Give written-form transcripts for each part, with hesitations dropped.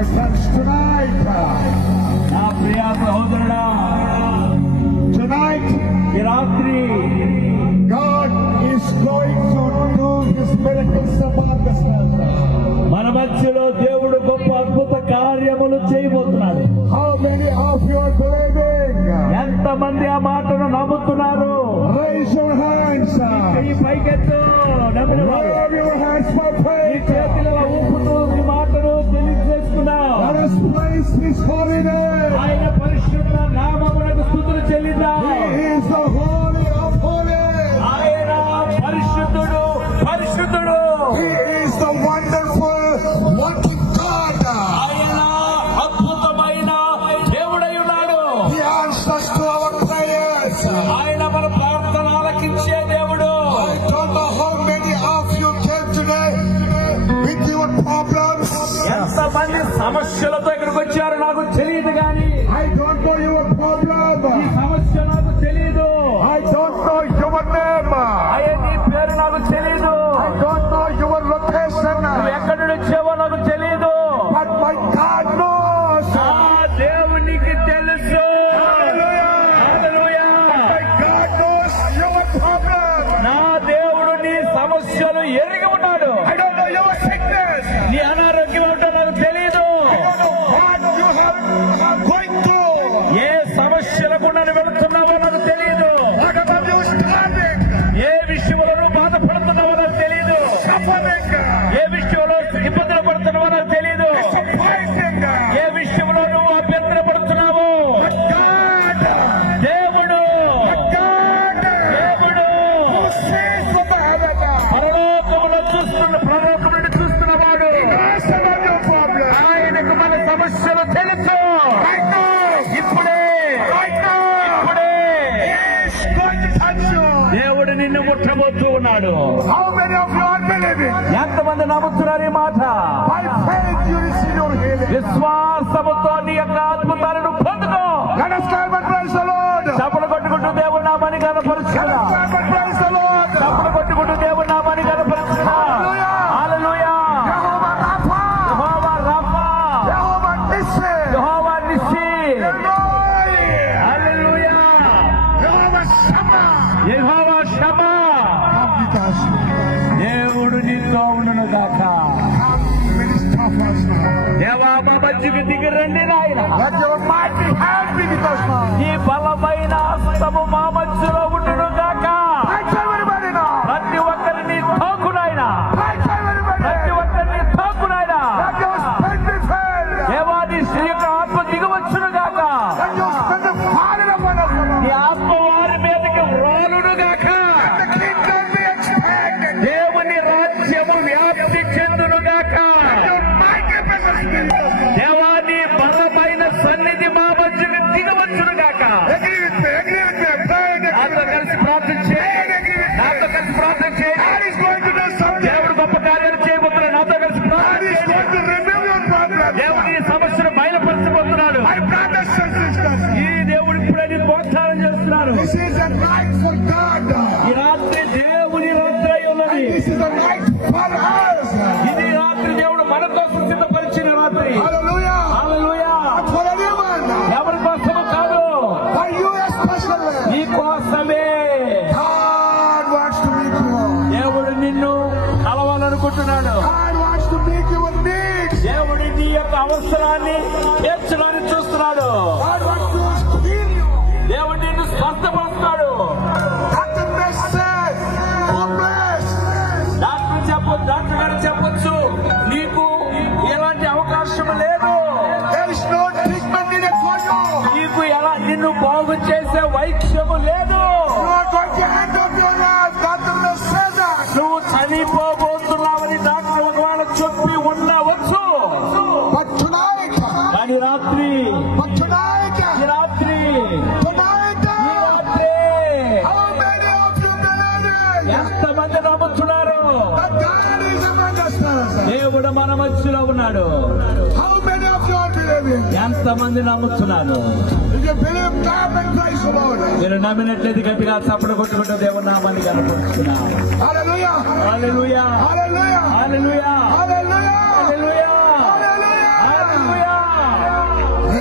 Tonight, నా ప్రియ సహోదరుడా, tonight, ఈ రాత్రి God is going to do His miracles among us. మన మధ్యలో దేవుడు గొప్ప అద్భుత కార్యములు చేయబోతున్నాడు. How many of you are believing? ఎంతమంది ఆ మాటను నమ్ముతున్నారు? Raise your hands. ఈ పైకెత్తు. Wave your hands for ఈ faith. చేతుల ఊపుతూ ఈ మాటను తెలియజేస్తున్నావు. Let us praise His holy name. ఆయన పరిశుద్ధ నామమునకు స్తుతులు చెల్లిద్దాం. He is the holy of holies. ఆయన పరిశుద్ధుడు, పరిశుద్ధుడు. He is the wonderful, working God. ఆయన అద్భుతమైన దేవుడై ఉన్నాడు. He answers to our prayers. ఆయన మన ప్రార్థన ఆలకించే దేవుడు. I don't know how many of you came today with your problems. ఎంతమంది సమస్యలతో ఇక్కడికి వచ్చారు నాకు తెలియదు, కానీ I don't know your problem. ఈ సమస్య నాకు తెలియదు. I don't know your name. అయ్యా, నీ పేరు నాకు తెలియదు. I don't know your location. నువ్వు ఎక్కడి నుండి వచ్చావో నాకు తెలియదు. But my God knows. ఆ దేవునికి తెలుసు. Hallelujah. Hallelujah. My God knows your problem. నా దేవుడు నీ సమస్యలు ఎరిగి ఉన్నాడు. I don't know your sickness. నీ అనారోగ్యం ఏంటో నాకు తెలియదు. I don't know what you have going through. ఏ సమస్యల గుండా వెళుతున్నావో నాకు తెలియదు. What about you struggling? ఏ విషయంలో నువ్వు బాధపడుతున్నావో నాకు తెలియదు. Suffering. ఏ విషయంలో ఇబ్బందులు పడుతున్నావో నాకు తెలియదు. Disappointing. ఏ విషయంలో నువ్వు అభ్యంతర పడుతున్నావో But God, దేవుడు, God, దేవుడు who sees from the heaven, పరలోకం నుండి చూస్తున్నవాడు. knows about your problem. ఆయనకు మన సమస్యలు తెలుసు. Right now, ఇప్పుడే right now, ఇప్పుడే He is going to touch you. దేవుడు నిన్ను ముట్టబోతూ ఉన్నాడు. How many of you are believing? ఎంతమంది నమ్ముతున్నారు ఈ మాట? By faith you receive your healing. విశ్వాసముతో నీ యొక్క అద్భుతాలను పొందుకో. Let us clap and praise the Lord. చప్పలు కొట్టుకుంటూ దేవుడు నామాన్ని Let కనపరుస్తున్నా. us clap and praise the Lord. చప్పలు కొట్టుకుంటూ దేవుడు నామాన్ని కనపరుస్తున్నా. Hallelujah. Hallelujah. Jehovah Rapha, Jehovah Rapha, Jehovah Nissi, Jehovah Nissi, Eloi, hallelujah. Jehovah Shammah. Jehovah Shama. Come with us. దేవుడు నీతో ఉండును గాక. Come minister for us now. దేవా మా మధ్యకి దిగి రండి నాయన. Let your mighty hand be with us now. ఈ బలమైన హస్తము మా మధ్యలో ఉండును గాక. Thank everybody now. ప్రతి ఒక్కరిని తాకునాయన. Thank everybody. ప్రతి ఒక్కరిని తాకునాయన. Let your spirit be filled. దేవాది శ్రీ యొక్క ఆత్మ దిగవచ్చును గాక. Let your spirit fall upon us now. నీ ఆత్మ వారి మీదకి వ్రాలును గాక. The kingdom be expanded. దేవుని రాజ్యము వ్యాప్తి చెందును గాక. Your mighty presence be with us now. దేవాని బలమైన సన్నిధి మా మధ్యకి దిగవచ్చును గాక. Agree with me. Agree with me. Pray and నాతో agree. కలిసి ప్రార్థన చేయండి. నాతో కలిసి ప్రార్థన చేయండి. God is going to do something. దేవుడు గొప్ప కార్యాలు చేయబోతున్నాడు. నాతో కలిసి God ప్రార్థన is చేయండి. going to remove your problems. దేవుడు ఈ సమస్యను బయలుపరచబోతున్నాడు. My brothers and sisters, ఈ దేవుడు ఇప్పుడే నీ ప్రోత్సాహం చేస్తున్నాడు. this is a night for God. ఈ రాత్రి దేవుని రాత్రి అయి ఉన్నది. This is a night for us. ఇది రాత్రి దేవుడు మన కోసం సిద్ధపరిచిన రాత్రి. Hallelujah. Hallelujah. Not for anyone. ఎవరి కోసము కాదు, For you especially. నీ కోసమే. God wants to meet you. దేవుడు నిన్ను కలవాలనుకుంటున్నాడు. God wants to meet your needs. దేవుడు నీ యొక్క అవసరాన్ని తీర్చడానికి చూస్తున్నాడు. God wants to heal you. దేవుడు నిన్ను స్వస్థపరుస్తాడు. Doctor may say, hopeless. Doctor గారు చెప్పొచ్చు, నీకు ఎలాంటి అవకాశం లేదు. There is no treatment needed for you. నీకు నిన్ను బాగు చేసే వైద్యము లేదు. You are going to end up your life. Doctor may say that. నువ్వు చనిపోబోతున్నావని డాక్టర్ ఒకవేళ చెప్పి ఉండవచ్చు. But tonight, కానీ రాత్రి ఈ రాత్రి how many of you believe ఎంతమంది నమ్ముతున్నారు? that God is among us? దేవుడు మన మధ్యలో ఉన్నాడు. How many of you are believing? ఎంతమంది నమ్ముతున్నారు? If you believe, clap and praise the Lord. మీరు నమ్మినట్లయితే గట్టిగా చప్పట్లు కొట్టుకుంటూ దేవుడు నామాన్ని కనపరుస్తున్నాం. Hallelujah. Hallelujah. Hallelujah. Hallelujah. Hallelujah. Hallelujah. Hallelujah. Hallelujah.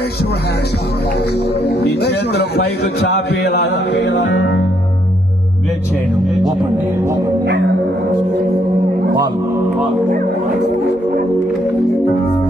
Raise your hands up. ఈ చేతుల పైకి చాపి ఇలా వేచేయండి. ఓపెన్ వాళ్ళు